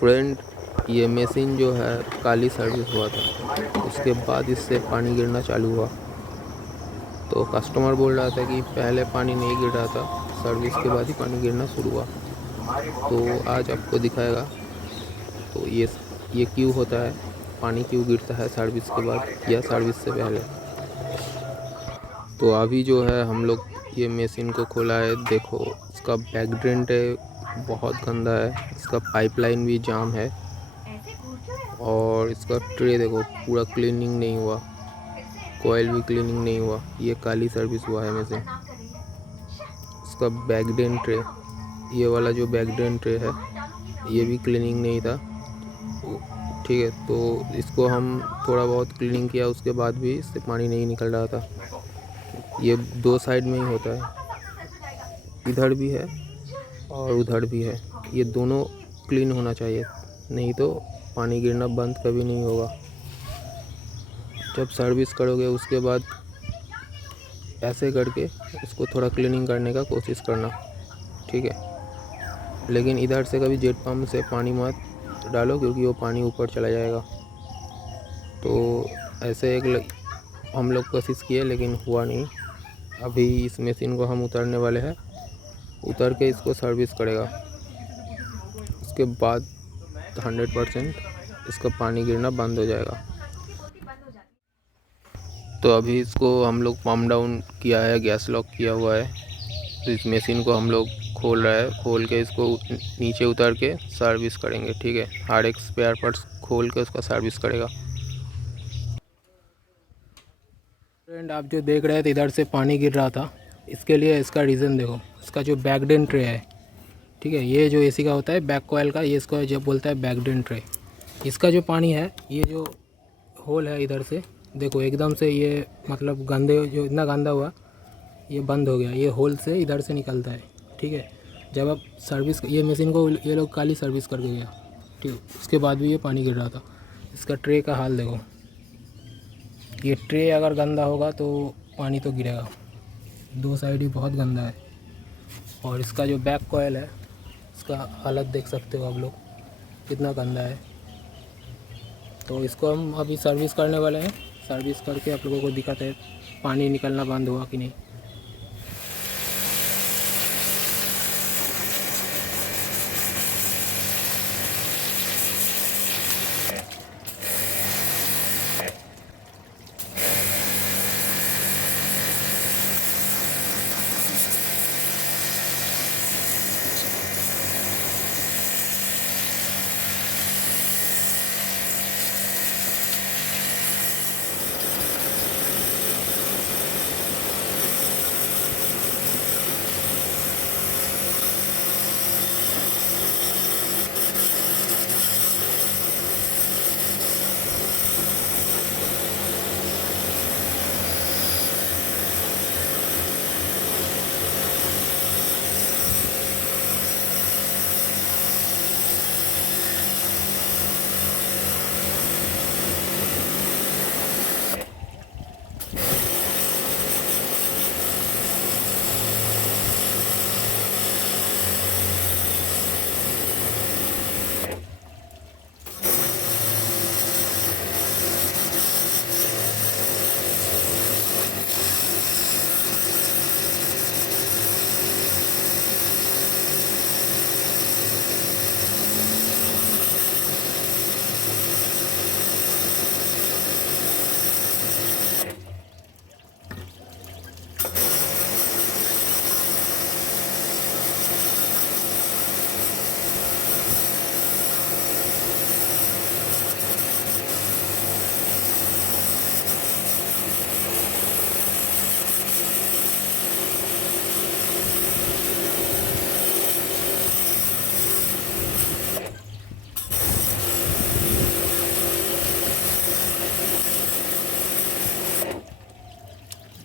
Friend, ये machine जो है काली सर्विस हुआ था, उसके बाद इससे पानी गिरना चालू हुआ। तो कस्टमर बोल रहा था कि पहले पानी नहीं गिर रहा था, सर्विस के बाद ही पानी गिरना शुरू हुआ। तो आज आपको दिखाएगा तो ये क्यों होता है, पानी क्यों गिरता है सर्विस के बाद या सर्विस से पहले। तो अभी जो है हम लोग ये मशीन को खोला है, देखो इसका बैक ड्रेन है बहुत गंदा है, इसका पाइपलाइन भी जाम है और इसका ट्रे देखो पूरा क्लीनिंग नहीं हुआ, कोयल भी क्लीनिंग नहीं हुआ, ये काली सर्विस हुआ है मशीन। इसका बैक ड्रेन ट्रे, ये वाला जो बैक ड्रेन ट्रे है ये भी क्लीनिंग नहीं था, ठीक है। तो इसको हम थोड़ा बहुत क्लीनिंग किया, उसके बाद भी इससे पानी नहीं निकल रहा था। ये दो साइड में ही होता है, इधर भी है और उधर भी है, ये दोनों क्लीन होना चाहिए, नहीं तो पानी गिरना बंद कभी नहीं होगा। जब सर्विस करोगे उसके बाद ऐसे करके उसको थोड़ा क्लीनिंग करने का कोशिश करना, ठीक है। लेकिन इधर से कभी जेट पम्प से पानी मत डालो क्योंकि वो पानी ऊपर चला जाएगा। तो ऐसे हम लोग कोशिश किए लेकिन हुआ नहीं। अभी इस मशीन को हम उतारने वाले हैं, उतर के इसको सर्विस करेगा, उसके बाद 100% इसका पानी गिरना बंद हो जाएगा। तो अभी इसको हम लोग पम्प डाउन किया है, गैस लॉक किया हुआ है। तो इस मशीन को हम लोग खोल रहा है, खोल के इसको नीचे उतर के सर्विस करेंगे, ठीक है। हर एक स्पेयर पार्ट्स खोल के उसका सर्विस करेगा। फ्रेंड, आप जो देख रहे हैं तो इधर से पानी गिर रहा था, इसके लिए इसका रीज़न देखो, इसका जो बैक ड्रेन ट्रे है, ठीक है, ये जो एसी का होता है बैक कॉयल का, ये इसको जो बोलता है बैक ड्रेन ट्रे। इसका जो पानी है, ये जो होल है इधर से देखो, एकदम से ये मतलब गंदे, जो इतना गंदा हुआ ये बंद हो गया, ये होल से इधर से निकलता है, ठीक है। जब आप सर्विस, ये मशीन को ये लोग काली सर्विस करके गया, ठीक है, उसके बाद भी ये पानी गिर रहा था। इसका ट्रे का हाल देखो, ये ट्रे अगर गंदा होगा तो पानी तो गिरेगा, दो साइड ही बहुत गंदा है। और इसका जो बैक कॉयल है, इसका हालत देख सकते हो आप लोग, कितना गंदा है। तो इसको हम अभी सर्विस करने वाले हैं, सर्विस करके आप लोगों को दिखाते हैं पानी निकलना बंद हुआ कि नहीं।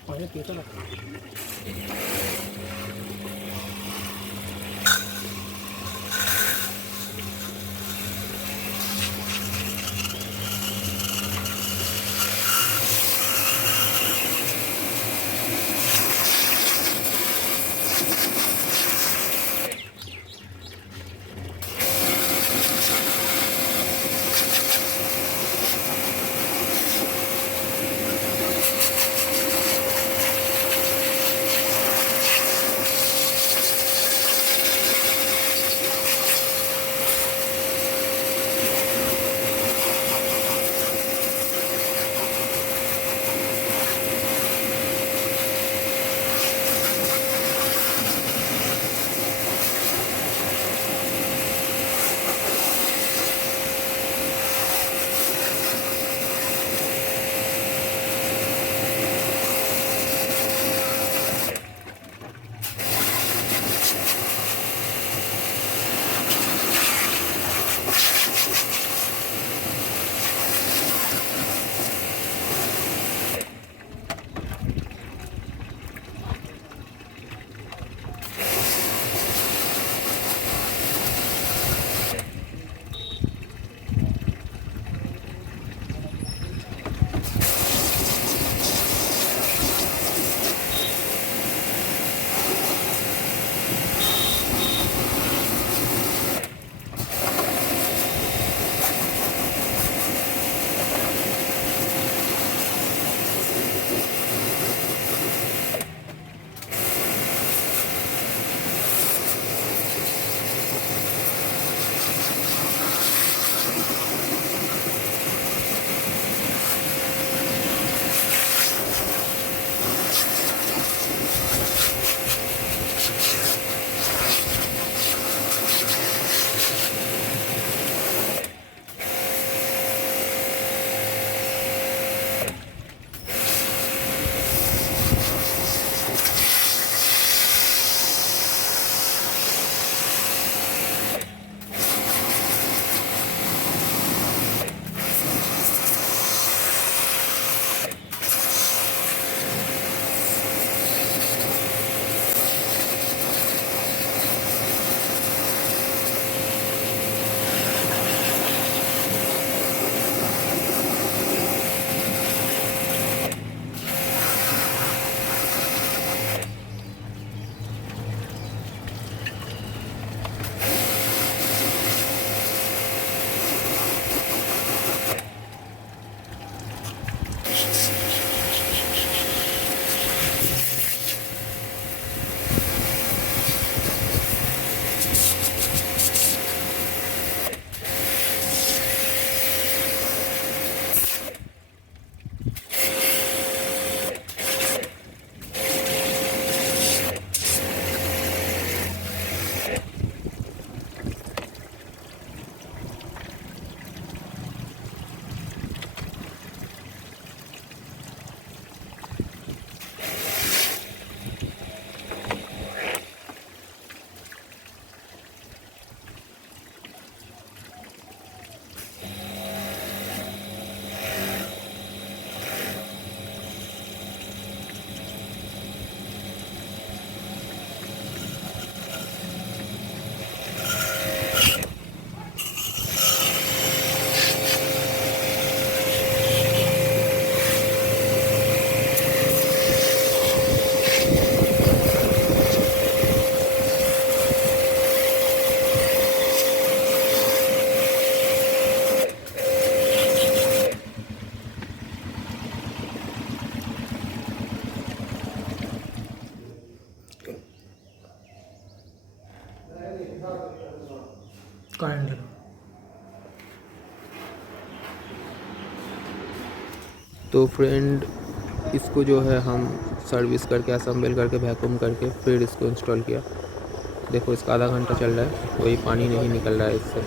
पानी पीता लगता है। तो फ्रेंड इसको जो है हम सर्विस करके असेंबल करके वैक्यूम करके फिर इसको इंस्टॉल किया। देखो इसका आधा घंटा चल रहा है, कोई पानी नहीं निकल रहा है इससे।